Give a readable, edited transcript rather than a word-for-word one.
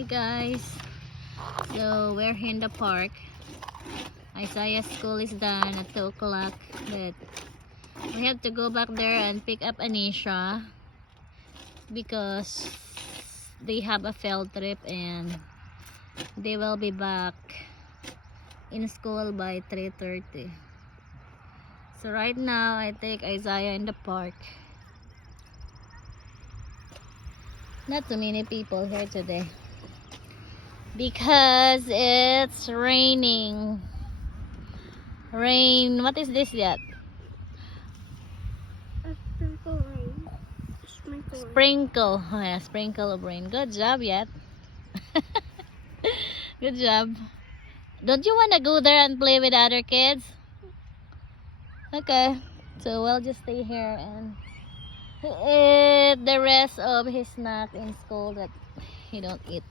Hi guys, so we're here in the park. Isaiah's school is done at 2 o'clock, but we have to go back there and pick up Anisha because they have a field trip and they will be back in school by 3:30. So right now I take Isaiah in the park. Not too many people here today because it's raining. Rain, what is this yet? A sprinkle rain. Sprinkle. Oh yeah, sprinkle of rain. Good job yet. Good job. Don't you want to go there and play with other kids? Okay, so we'll just stay here and eat the rest of his snack in school that he don't eat.